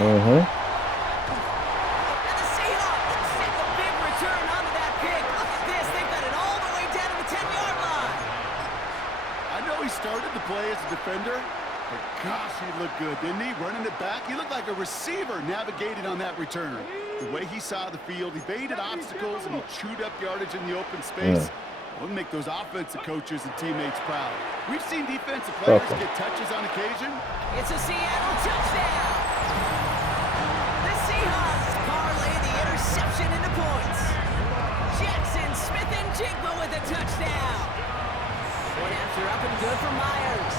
Mm-hmm. And the Seahawks take a big return onto that pick. Look at this. They've got it all the way down to the 10-yard line. I know he started the play as a defender, but gosh, he looked good, didn't he? Running it back, he looked like a receiver navigating on that return. The way he saw the field, he baited obstacles, and he chewed up yardage in the open space. We'll make those offensive coaches and teammates proud. We've seen defensive players get touches on occasion. It's a Seattle touchdown. The Seahawks parlay the interception into points. Jackson Smith and Jigba with a touchdown. Point after up and good for Myers.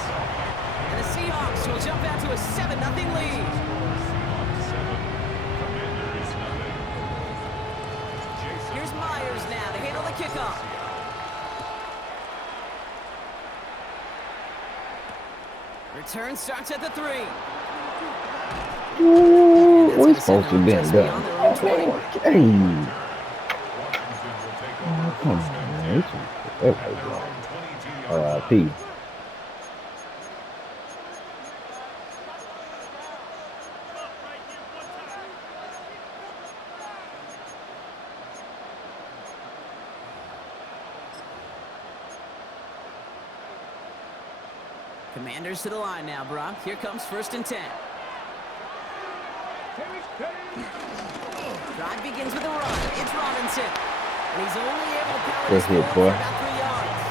And the Seahawks will jump out to a 7-0 lead. Here's Myers now to handle the kickoff. Return starts at the 3. Ooh, we're supposed to be done. Hey. Oh, come on, man. R.I.P. Commanders to the line now, Brock. Here comes 1st and 10. Drive begins with a run. It's Robinson. And he's only able to power this ball for about 3 yards.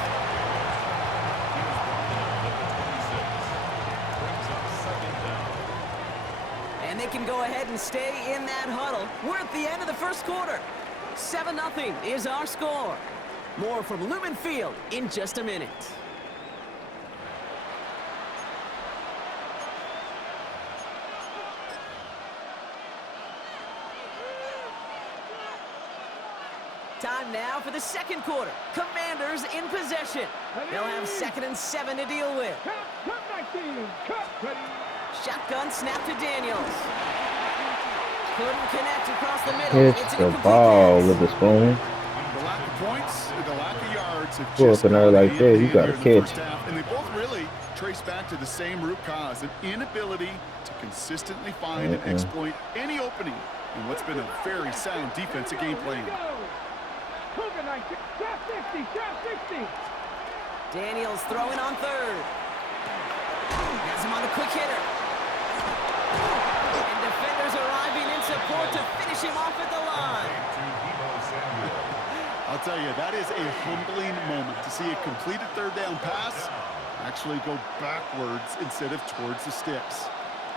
And they can go ahead and stay in that huddle. We're at the end of the first quarter. 7-0 is our score. More from Lumen Field in just a minute. Time now for the second quarter. Commanders in possession. They'll have 2nd and 7 to deal with. Shotgun snap to Daniels. Couldn't connect across the middle. It's the ball with the spoon. The lack of points, the lack of yards. Pull up an air like that, you got to catch. And they both really trace back to the same root cause, an inability to consistently find and exploit any opening in what's been a very sound defensive game plan. Daniels throwing on 3rd. Has him on the quick hitter. And defenders arriving in support to finish him off at the line. I'll tell you, that is a humbling moment to see a completed 3rd down pass actually go backwards instead of towards the sticks.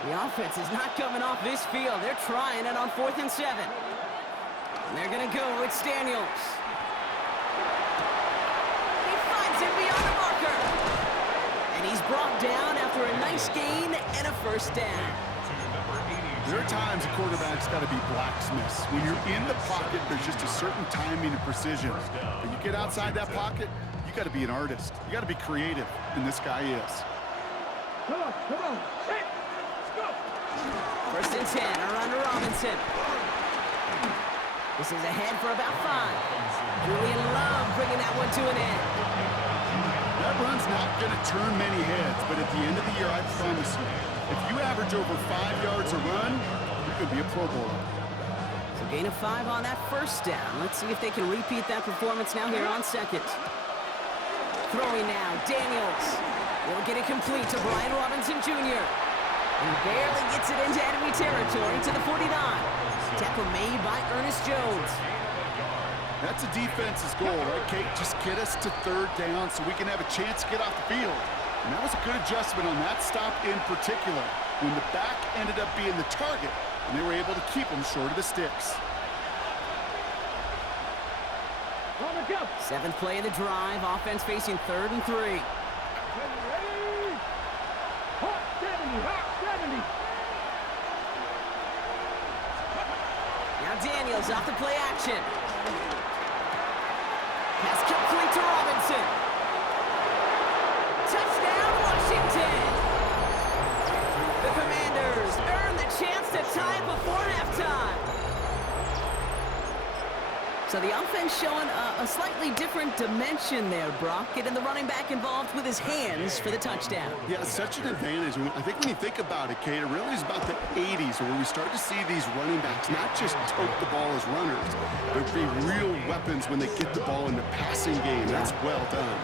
The offense is not coming off this field. They're trying it on 4th and 7. And they're going to go. It's Daniels. He finds him beyond the marker. And he's brought down after a nice gain and a 1st down. There are times a quarterback's got to be blacksmiths. When you're in the pocket, there's just a certain timing and precision. When you get outside that pocket, you got to be an artist. You got to be creative, and this guy is. Come on. Hey, let's go. 1st and 10, around to Robinson. This is ahead for about 5. Julian Love bringing that one to an end. That run's not going to turn many heads, but at the end of the year, I promise you, if you average over 5 yards a run, you could be a Pro Bowler. So gain of 5 on that 1st down. Let's see if they can repeat that performance now here on 2nd. Throwing now, Daniels. Will get it complete to Brian Robinson Jr. And barely gets it into enemy territory to the 49. Tackle made by Ernest Jones. That's a defense's goal, right, Kate? Just get us to 3rd down so we can have a chance to get off the field. And that was a good adjustment on that stop in particular, when the back ended up being the target, and they were able to keep him short of the sticks. 7th play of the drive, offense facing 3rd and 3. Hot 70. Now Daniels off the play action. Pass complete to Robinson. Touchdown, Washington. The Commanders earn the chance to tie it before halftime. So the offense showing a slightly different dimension there, Brock. Getting the running back involved with his hands for the touchdown. Yeah, such an advantage. I think when you think about it, Kate, it really is about the 80s where we start to see these running backs not just tote the ball as runners, but be real weapons when they get the ball in the passing game. That's well done.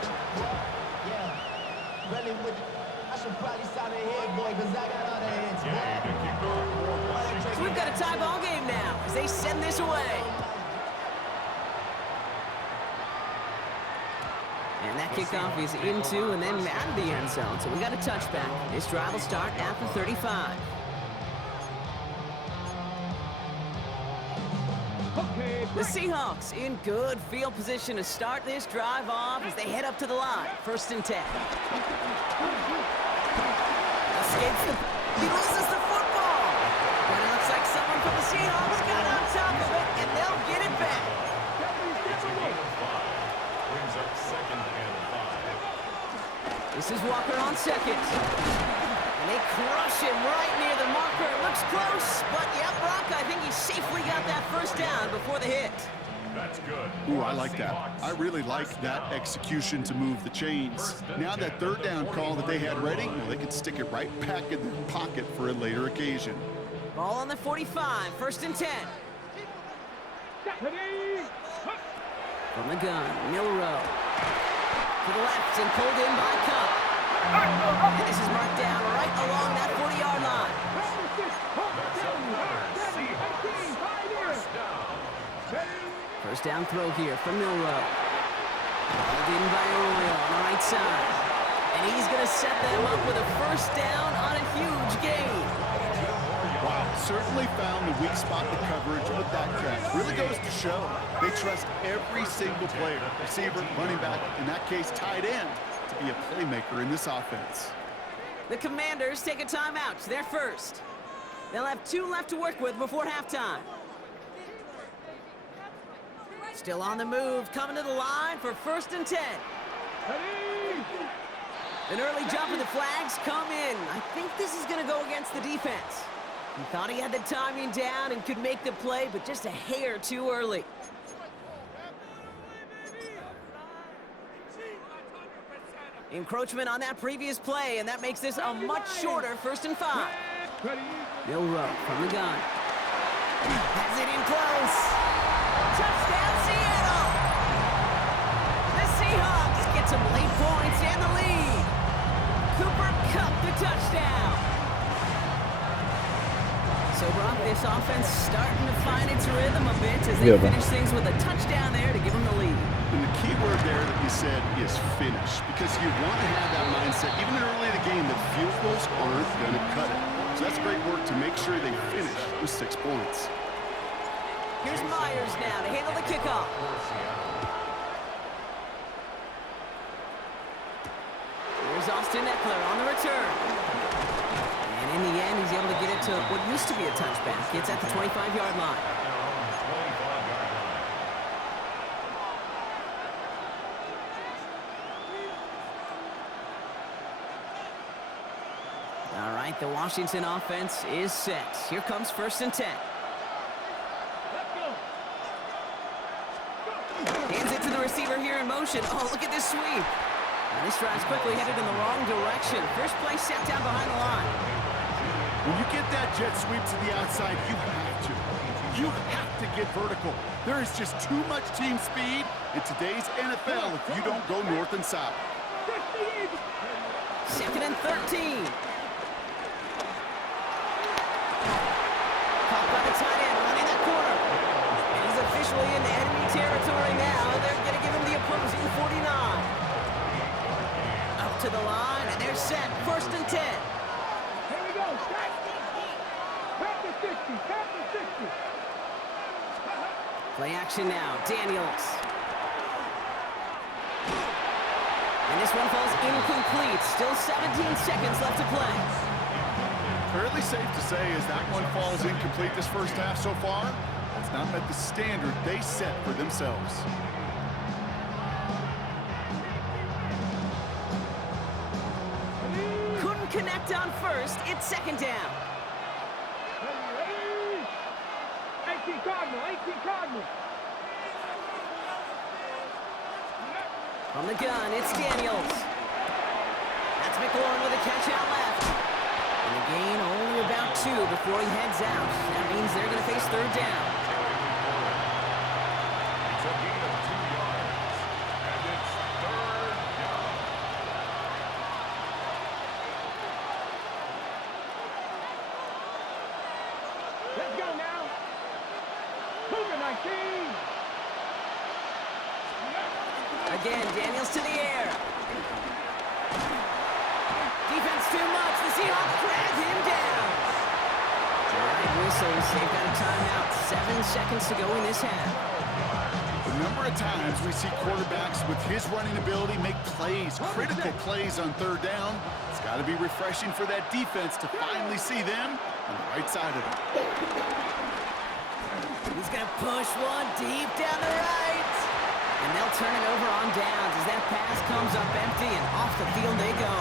I should probably sign a head boy because I got all the heads. So we've got a tie ball game now as they send this away. And that kickoff is into and then out of the end zone. So we got a touchback. This drive will start at the 35. The Seahawks in good field position to start this drive off as they head up to the line. 1st and 10. Escapes the... He loses the football. But it looks like someone from the Seahawks got on top of it, and they'll get it back. This is Walker on 2nd. And they crush him right near the marker. It looks close, but yeah, Brock, I think he safely got that 1st down before the hit. That's good. Ooh, I like that. I really like that execution to move the chains. Now that 3rd down call that they had ready, well, they could stick it right back in their pocket for a later occasion. Ball on the 45, 1st and 10. From the gun, Milrow. To the left and pulled in by Cup. And this is marked down right along that 40-yard line. First down throw here from Milrow. Pulled in by Arroyo on the right side. And he's going to set them up with a 1st down on a huge gain. Wow, certainly found the weak spot in the coverage with that catch. Really goes to show they trust every single player, receiver, running back, in that case tight end, to be a playmaker in this offense. The Commanders take a timeout. They're first. They'll have 2 left to work with before halftime. Still on the move, coming to the line for 1st and 10. An early jump and the flags come in. I think this is going to go against the defense. He thought he had the timing down and could make the play, but just a hair too early. Encroachment on that previous play, and that makes this a much shorter 1st and 5. Milrow from the gun. Has it in close. Touchdown, Seattle! The Seahawks get some late points and the lead. Cooper Kupp the touchdown. So, Brock, this offense starting to find its rhythm a bit as they finish things with a touchdown there to give them the lead. And the key word there that you said is finish, because you want to have that mindset, even early in the game, that field goals aren't going to cut it. So that's great work to make sure they finish with 6 points. Here's Myers now to handle the kickoff. Here's Austin Eckler on the return. And in the end, he's able to get it to what used to be a touchback. It's at the 25-yard line. All right, the Washington offense is set. Here comes 1st and 10. Hands it to the receiver here in motion. Oh, look at this sweep. Now this drive's quickly headed in the wrong direction. First play set down behind the line. When you get that jet sweep to the outside, you have to. You have to get vertical. There is just too much team speed in today's NFL if you don't go north and south. 2nd and 13. Caught by the tight end, running that corner. And he's officially in enemy territory now. They're going to give him the opposing 49. Up to the line, and they're set. 1st and 10. Here we go. Tap the 60. Tap the 60. Play action now. Daniels. And this one falls incomplete. Still 17 seconds left to play. Fairly safe to say as that one falls incomplete this first half so far, it's not met the standard they set for themselves. Couldn't connect on 1st. It's 2nd down. 18 Cardinal. 18 Cardinal. From the gun, it's Daniels. That's McLaurin with a catch out left. And the gain only about 2 before he heads out. That means they're going to face third down. It's a gain of 2 yards. And it's third down. Let's go now. Cougar 19. Again, Daniels to the air. Defense too much. The Seahawks drag him down. Giant whistles. They've got a timeout. 7 seconds to go in this half. The number of times we see quarterbacks with his running ability make plays, critical plays on third down. It's got to be refreshing for that defense to finally see them on the right side of it. He's going to push one deep down the right. And they'll turn it over on downs as that pass comes up empty and off the field they go.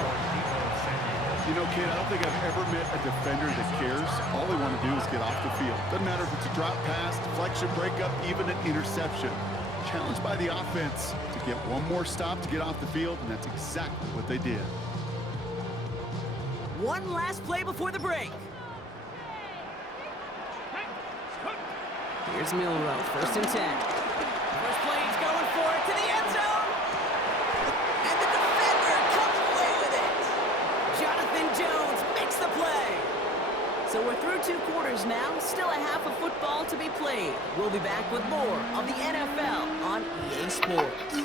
You know, kid, I don't think I've ever met a defender that cares. All they want to do is get off the field. Doesn't matter if it's a drop pass, deflection, breakup, even an interception. Challenged by the offense to get one more stop to get off the field, and that's exactly what they did. One last play before the break. Here's Milrow, 1st and 10. First play, he's going for it to the end zone. And the defender comes away with it. Jonathan Jones makes the play. So we're through 2 quarters now. Still a half of football to be played. We'll be back with more of the NFL on EA Sports.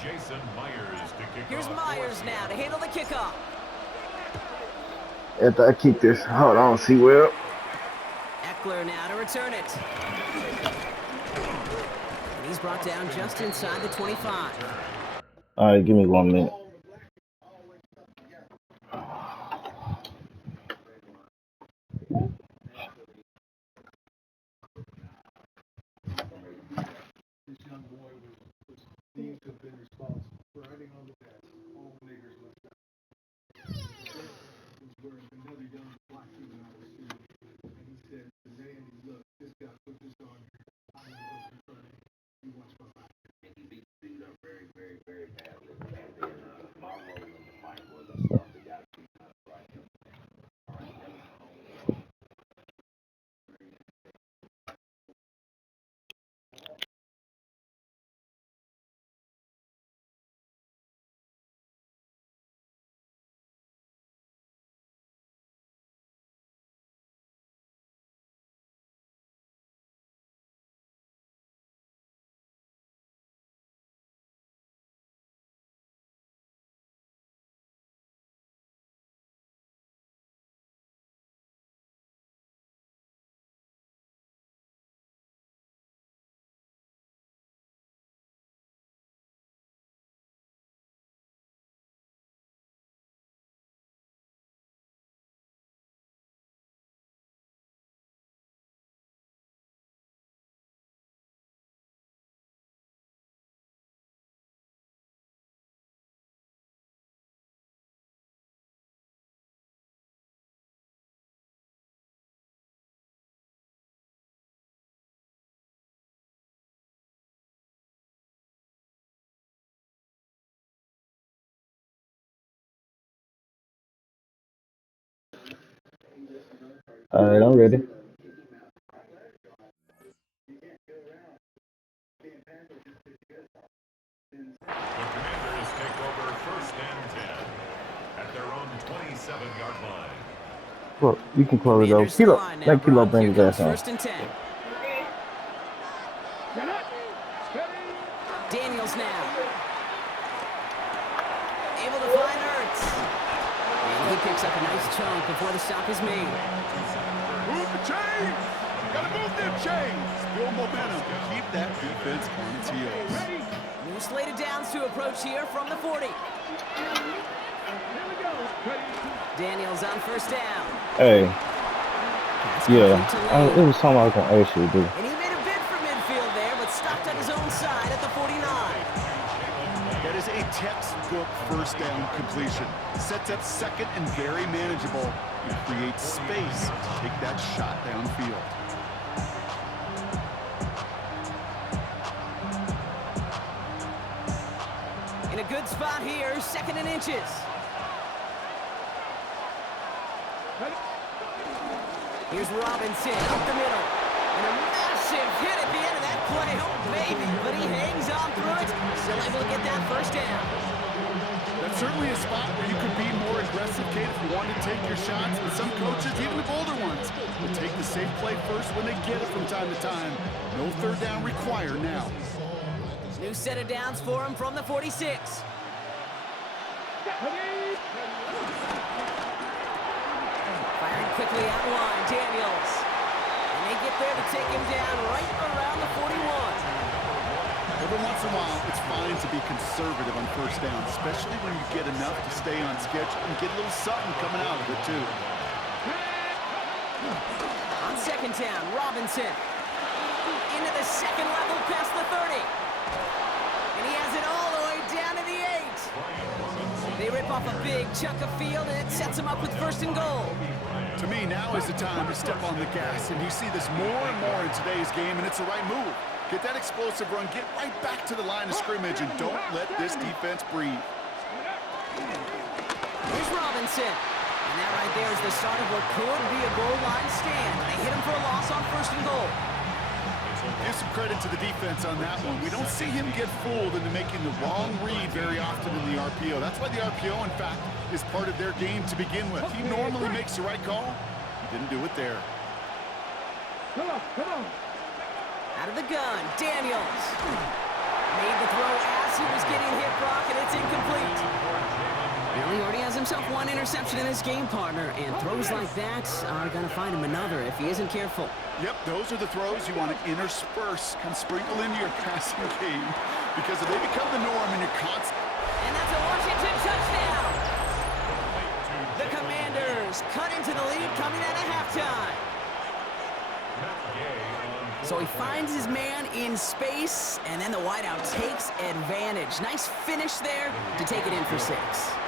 Jason Myers to kick Here's off Myers for now to handle the kickoff. After I keep this, hold on, see where. Eckler now to return it. And he's brought down just inside the 25. All right, give me 1 minute. All right, I'm ready. The Commanders take over 1st and 10 at their own 27-yard line. Well, you can close it over. Kilo, let Kilo bring his ass on. 1st and 10. Daniels now. Able to find Ertz. And he picks up a nice chunk before the stop is made. Move the chains! Gotta move them chains! Build momentum. Keep that defense on its heels. New slated downs to approach here from the 40. Daniels on 1st down. Hey, Pass yeah, complete to Lane. it was something I was gonna ask you to do. And he made a bid for midfield there, but stopped at his own side at the 49. That is a completion. Sets up second and very manageable. It creates space to take that shot downfield. In a good spot here, 2nd and inches. Here's Robinson up the middle. And a massive hit at the end of that play. Oh, baby. But he hangs on through it. Still able to get that first down. That's certainly a spot where you could be more aggressive, Kate, if you want to take your shots. And some coaches, even the bolder ones, will take the safe play first when they get it from time to time. No third down required now. New set of downs for him from the 46. Firing quickly out wide, Daniels. And they get there to take him down right around the 41. Every once in a while, it's fine to be conservative on first down, especially when you get enough to stay on schedule and get a little something coming out of it, too. On 2nd down, Robinson. Into the 2nd level past the 30. And he has it all the way down to the 8. They rip off a big chunk of field, and it sets him up with 1st and goal. To me, now is the time to step on the gas, and you see this more and more in today's game, and it's the right move. Get that explosive run, get right back to the line of scrimmage, and don't let this defense breathe. Here's Robinson. And that right there is the start of what could be a goal line stand. They hit him for a loss on 1st and goal. Give some credit to the defense on that one. We don't see him get fooled into making the wrong read very often in the RPO. That's why the RPO, in fact, is part of their game to begin with. He normally makes the right call. He didn't do it there. Come on, come on. Out of the gun, Daniels. Made the throw as he was getting hit, Brock, and it's incomplete. Well, he already has himself 1 interception in this game, partner, and throws like that are going to find him another if he isn't careful. Yep, those are the throws you want to intersperse, kind of sprinkle into your passing game, because if they become the norm and you're constant. And that's a Washington touchdown. The Commanders cut into the lead coming out of halftime. So he finds his man in space, and then the wideout takes advantage. Nice finish there to take it in for 6.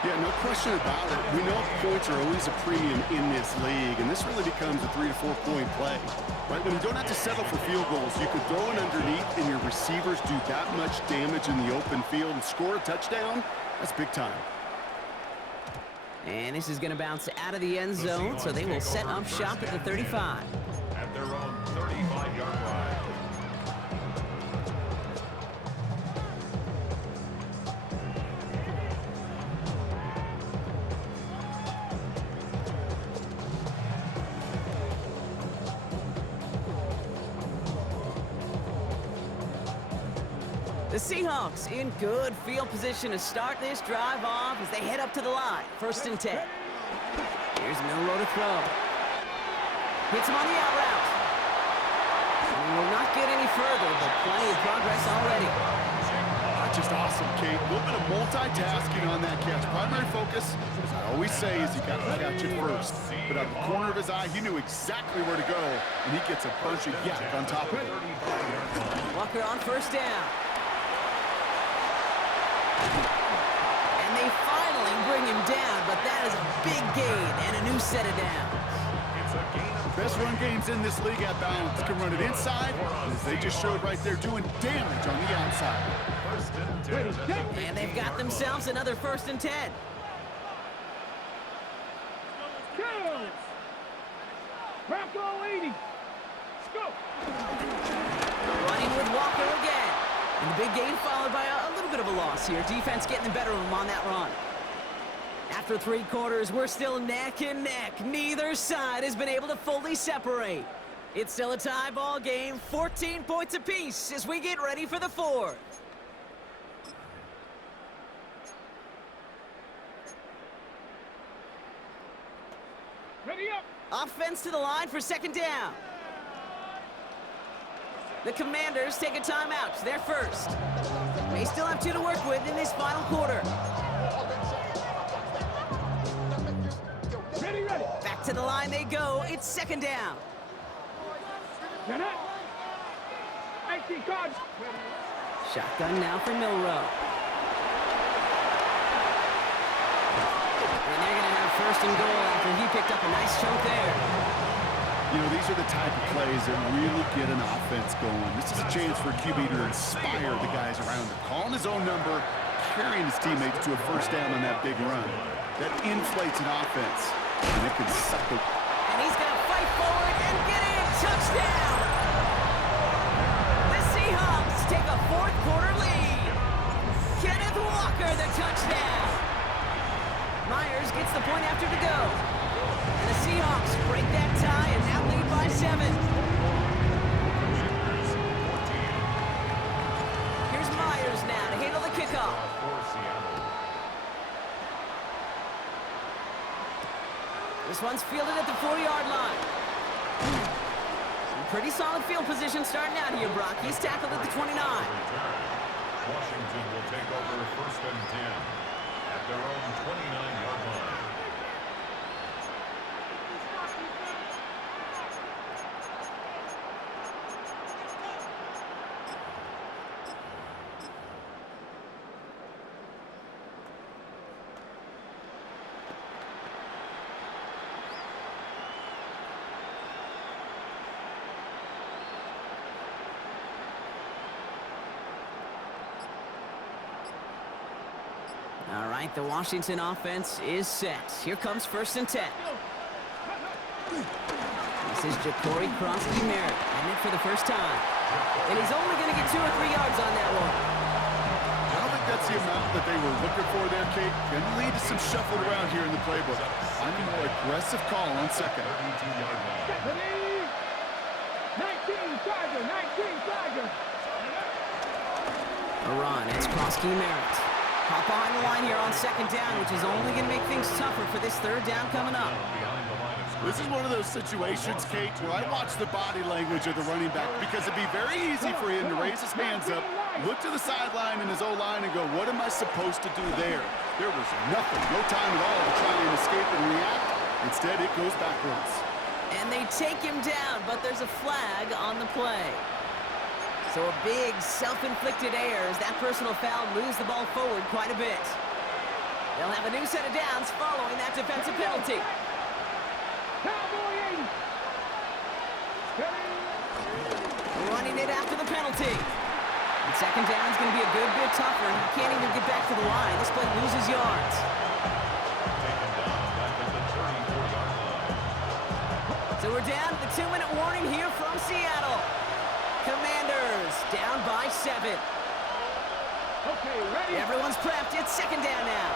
Yeah, no question about it. We know points are always a premium in this league, and this really becomes a 3 to 4 point play. Right? When you don't have to settle for field goals, you could throw it underneath, and your receivers do that much damage in the open field and score a touchdown. That's big time. And this is going to bounce out of the end zone, so they will set up shop at the 35. At their own 35-yard line. The Seahawks in good field position to start this drive off as they head up to the line. 1st and 10. Here's Milroe to throw. Hits him on the out route. And he will not get any further, but plenty of progress already. That's just awesome, Kate. A little bit of multitasking on that catch. Primary focus, as I always say, is you got to catch it first. But out of the corner of his eye, he knew exactly where to go, and he gets a bunch of yak on top of it. Walker on 1st down. And they finally bring him down, but that is a big gain and a new set of downs. Best run games in this league at balance. Can run it inside, as they just showed right there, doing damage on the outside. And they've got themselves another 1st and 10. Bronco 80. Let's go. Running with Walker again. And the big gain followed by a little bit of a loss here. Defense getting the better of them on that run. After 3 quarters, we're still neck and neck. Neither side has been able to fully separate. It's still a tie ball game, 14 points apiece as we get ready for the 4th. Ready up. Offense to the line for 2nd down. The Commanders take a timeout. They're first. They still have 2 to work with in this final quarter. Ready, ready. Back to the line they go. It's 2nd down. Get it. Empty cards. Shotgun now for Milroe. And they're going to have first and goal after he picked up a nice chunk there. You know, these are the type of plays that really get an offense going. This is a chance for QB to inspire the guys around him. Calling his own number, carrying his teammates to a first down on that big run. That inflates an offense, and it can suck it. And he's going to fight forward and get in. Touchdown! The Seahawks take a fourth quarter lead. Kenneth Walker, the touchdown. Myers gets the point after to go. And the Seahawks break that tie and now lead by 7. Here's Myers now to handle the kickoff. This one's fielded at the 4-yard line. Some pretty solid field position starting out here, Brock. He's tackled at the 29. Washington will take over first and 10 at their own 29-yard line. All right, the Washington offense is set. Here comes first and 10. This is Ja'Cory Krosky-Merritt, and it for the first time. And he's only going to get 2 or 3 yards on that one. I don't think that's the amount that they were looking for there, Kate. Going to lead to some shuffling around here in the playbook. Find a more aggressive call on second. 19 Tiger, 19 Tiger. A run, it's Krosky-Merritt. Hop behind the line here on second down, which is only going to make things tougher for this third down coming up. This is one of those situations, Kate, where I watch the body language of the running back because it'd be very easy for him to raise his hands up, look to the sideline in his O-line and go, what am I supposed to do there? There was nothing, no time at all to try and escape and react. Instead, it goes backwards. And they take him down, but there's a flag on the play. So a big self-inflicted error as that personal foul moves the ball forward quite a bit. They'll have a new set of downs following that defensive penalty. Running it after the penalty. And second down is going to be a good bit tougher. He can't even get back to the line. This play loses yards. So we're down to the 2-minute warning here from Seattle. Commanders down by 7. Okay, ready? Everyone's prepped. It's second down now.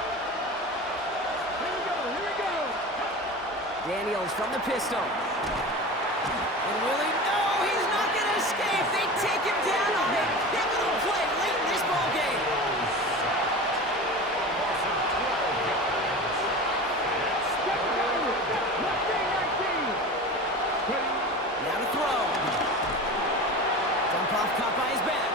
Here we go, here we go. Daniels from the pistol. And Willie, no, he's not going to escape. They take him down on a pivotal play late in this ball game. Now to throw. Dump off, caught by his back.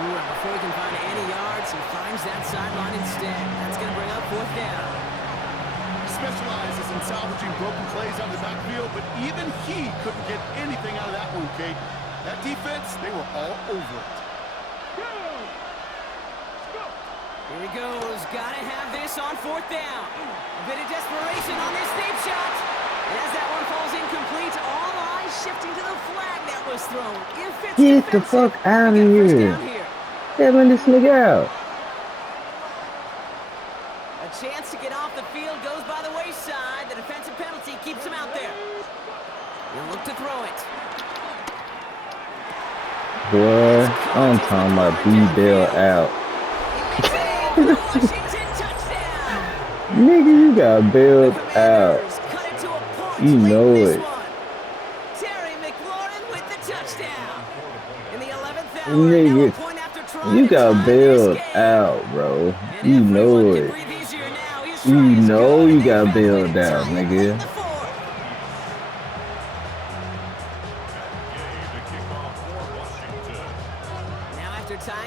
Ooh, and before he can find any yards, he finds that sideline instead. That's going to bring up fourth down. He specializes in salvaging broken plays on the backfield, but even he couldn't get anything out of that one, Kate. That defense, they were all over it. Here he goes. Got to have this on fourth down. A bit of desperation on this deep shot. And as that one falls incomplete, all eyes shifting to the flag that was thrown. If it's Get the fuck out of here. Let this nigga out. A chance to get off the field goes by the wayside. The defensive penalty keeps him out there. He'll look to throw it. Boy, I'm talking about B-Bell out. Nigga, you got bailed out. You know it. Terry McLaurin with the touchdown. In the 11th hour, Nigga, you got bailed out, bro. You know it. You know you got bailed out, nigga.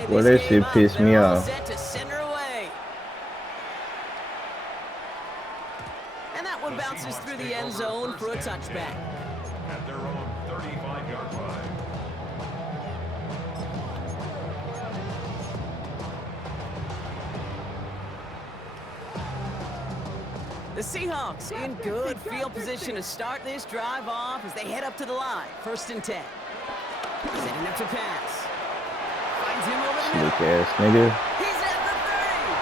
Well, that shit pissed me off. And that one bounces through the end zone for a touchback. At their own 35-yard line. The Seahawks in good field position to start this drive off as they head up to the line. 1st and 10. Setting up to pass. Finds him over the middle. Sneak ass nigga. He's at the 30.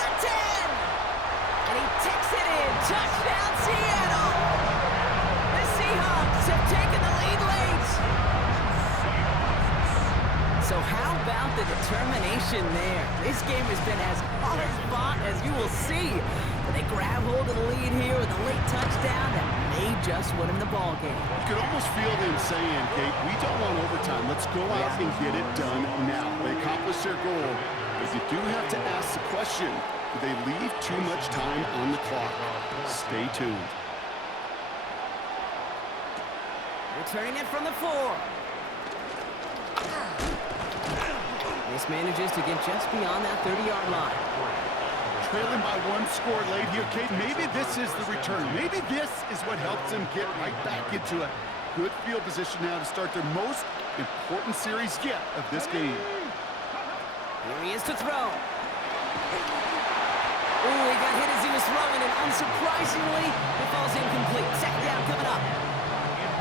The 10. And he takes it in. Touchdown, Seattle. The Seahawks have taken the lead late. So how about the determination there? This game has been as hard fought as you will see. But they grab hold of the lead here with a late touchdown that may just win them the ball game. You could almost feel them saying, Kate, we don't want overtime. Let's go out and get it done now. They accomplished their goal. But you do have to ask the question, do they leave too much time on the clock? Stay tuned. Returning it from the 4. This manages to get just beyond that 30-yard line. Trailing by 1 score late here, Kate. Maybe this is the return. Maybe this is what helps them get right back into a good field position now to start their most important series yet of this game. Here he is to throw. Ooh, he got hit as he was throwing, and unsurprisingly, it falls incomplete. 2nd down coming up.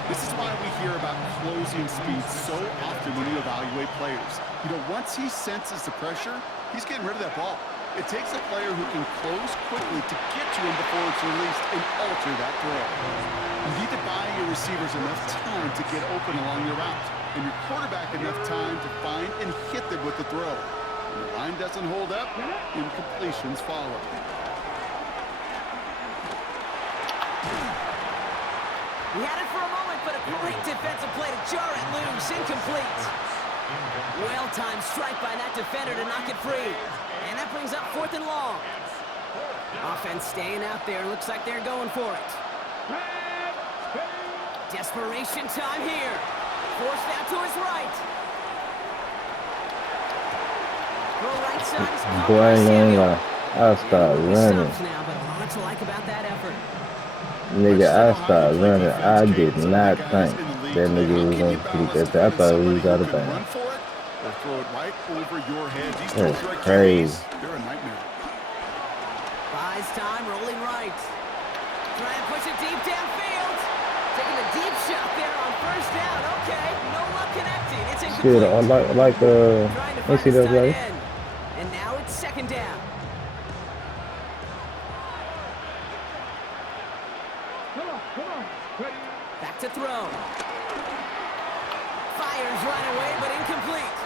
This is why we hear about closing speed so often when you evaluate players. You know, once he senses the pressure, he's getting rid of that ball. It takes a player who can close quickly to get to him before it's released and alter that throw. You need to buy your receivers enough time to get open along your route, and your quarterback enough time to find and hit them with the throw. When the line doesn't hold up, incompletions follow. He had it for a moment, but a great defensive play to jar it loose. Incomplete. Well-timed strike by that defender to knock it free. And that brings up 4th and long. Offense staying out there. Looks like they're going for it. Desperation time here. Forced out to his right. Go right side is caught Boy, by Samuel. I start He running. stops now, but a lot to like about that effort. Nigga, I started running. I did not think that nigga was gonna complete that. I thought he was out of bounds. Run for it or throw it right over your head. These That's trajectories, crazy. they're a nightmare. Buys time, rolling right. Try and push it deep downfield. Taking a deep shot there on 1st down. Okay, no luck connecting. It's incomplete. Shit, I like Trying to find his tight NCAA. end. And now it's 2nd down. Come on. Ready? Back to throw. Fires right away, but incomplete.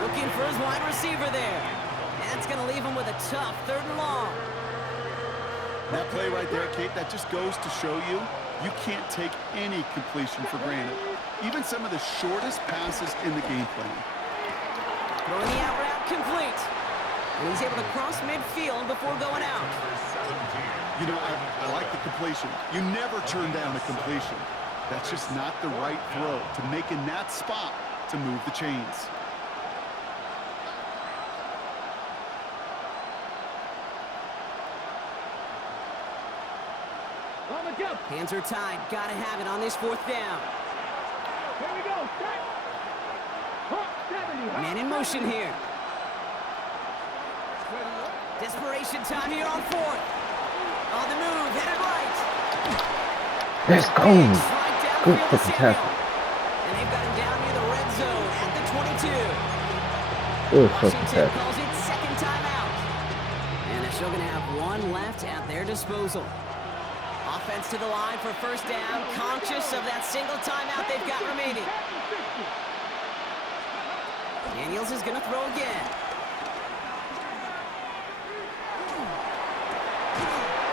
Looking for his wide receiver there. And that's going to leave him with a tough 3rd and long. That play right there, Kate, that just goes to show you, you can't take any completion for granted. Even some of the shortest passes in the game plan. Throwing the out route complete. And he's able to cross midfield before going out. You know, I like the completion. You never turn down a completion. That's just not the right throw to make in that spot to move the chains. On the jump. Hands are tied. Got to have it on this 4th down. Here we go. Set. Hop 70. Man in motion here. Desperation time here on 4th. On the move, headed right. Let's go. Right Good downfield to fucking Samuel. tackle. And they've got him down near the red zone at the 22. Good fucking Washington tackle. calls it 2nd timeout. And they're still going to have 1 left at their disposal. Offense to the line for 1st down, conscious of that single timeout they've got remaining. Daniels is going to throw again.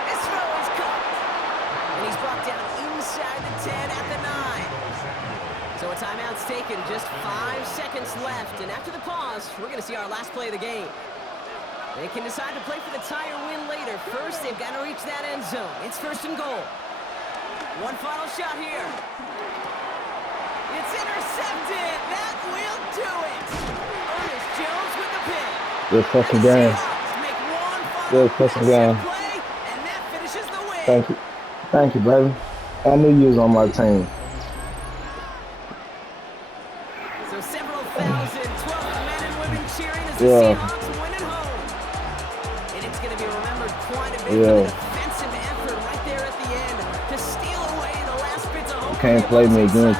This throw is caught. And he's brought down inside the 10 at the 9. So a timeout's taken, just 5 seconds left. And after the pause, we're going to see our last play of the game. They can decide to play for the tie or win later. First, they've got to reach that end zone. It's 1st and goal. One final shot here. It's intercepted. That will do it. Ernest Jones with the pick. Good fucking game. Good fucking game. Play, and that finishes the win. Thank you. Thank you, baby. I knew you was on my team. So several thousand 12 men and women cheering as the Yeah. Seahawks win at home. And it's going to be remembered quite a bit Yeah. of an offensive effort right there at the end to steal away the last bits of hope. Can't play me again.